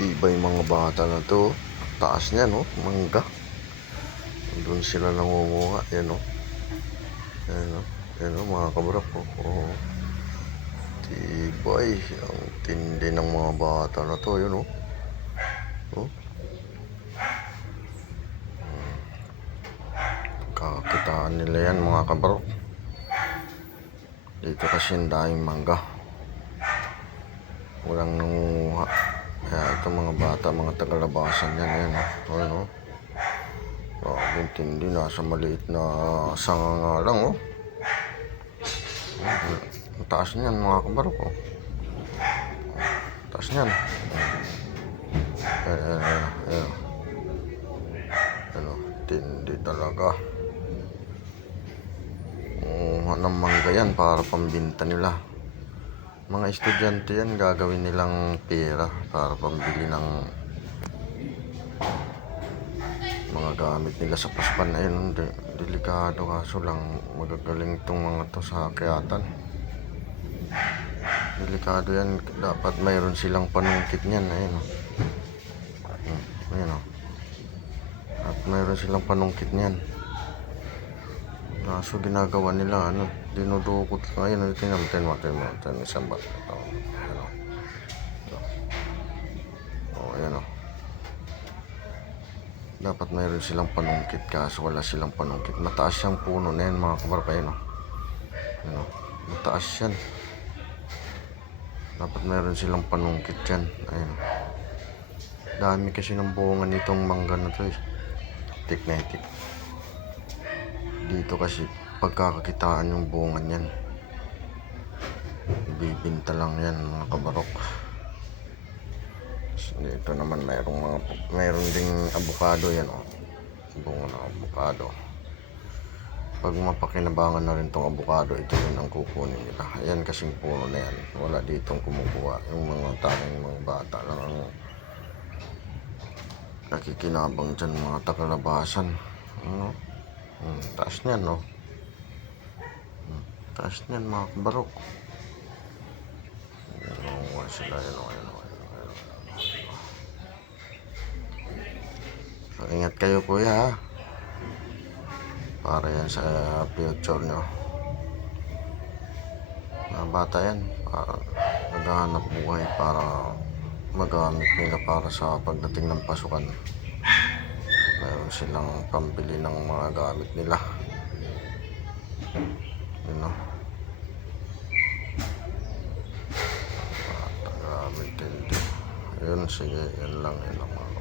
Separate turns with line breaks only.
Tibay mga bata na to. Taas niya, no? Mangga. Doon sila nangunguha. Yan, no? Yan, no? Yan, no? Mga kabrap, oh. Oo. Tibay. Ang tindi ng mga bata na to. Yan, no? Oh. Hmm. Kakitaan nila yan, mga kabrap. Dito kasi ang daming mangga. Walang nangunguha. Ito mga bata, mga tagalabasan yan. Ayan. Ayan, oh. Grabe, ang tindi. Nasa maliit na sanga nga lang, oh. Ang taas niyan, mga kabarok, oh. Taas niyan. Ayan, ayan, ayan. Ayan, Ano, tindi talaga. Kumuha ng mangga yan para pambinta nila. Mga estudyante yan, gagawin nilang pera para pambili ng mga gamit nila sa paspan. Ayun, de, delikado kaso lang magagaling itong mga to sa kayatan. Delikado yan, dapat mayroon silang panungkit niyan. Ayun, oh. Hmm, ayun, oh. At mayroon silang panungkit niyan. Kaso ginagawa nila, ano, dinudukot lang. Ayun, tingnan mo, tingnan mo, tingnan mo, tingnan mo, isang ba? Ayun, oh. Oh, ayun, oh. Dapat mayroon silang panungkit kaso wala silang panungkit. Mataas yung puno na yan mga kabarpa yun. Oh. Yun, oh. Mataas yan. Dapat mayroon silang panungkit yan. Ayun. oh. Dami kasi ng bunga nitong mangga na to eh. Tik na itik. Dito kasi pagkakakitaan yung bunga niyan. Bibinta lang yan mga kabarok. Dito naman mayroong mga mayroon ding avocado yan oh. Bunga ng avocado. Pag mapakinabangan na rin tong avocado, ito yun ang kukunin nila. Ayan kasing puno na yan. Wala ditong kumukuha. Yung mga tanging mga bata lang ang nakikinabang dyan mga takalabasan. Ano? Hmm, taas niyan, no? Hmm, taas niyan mga kabarok. Sila, yun, oh, yun, oh, yun, oh. So, ingat kayo kuya ha. Para yan sa future nyo. Mga bata yan. Para naghahanap buhay para magamit nila para sa pagdating ng pasukan. Meron silang pambili ng mga gamit nila. Yun no. Bata, grabe tindi. Yun, sige, yan lang. Yun.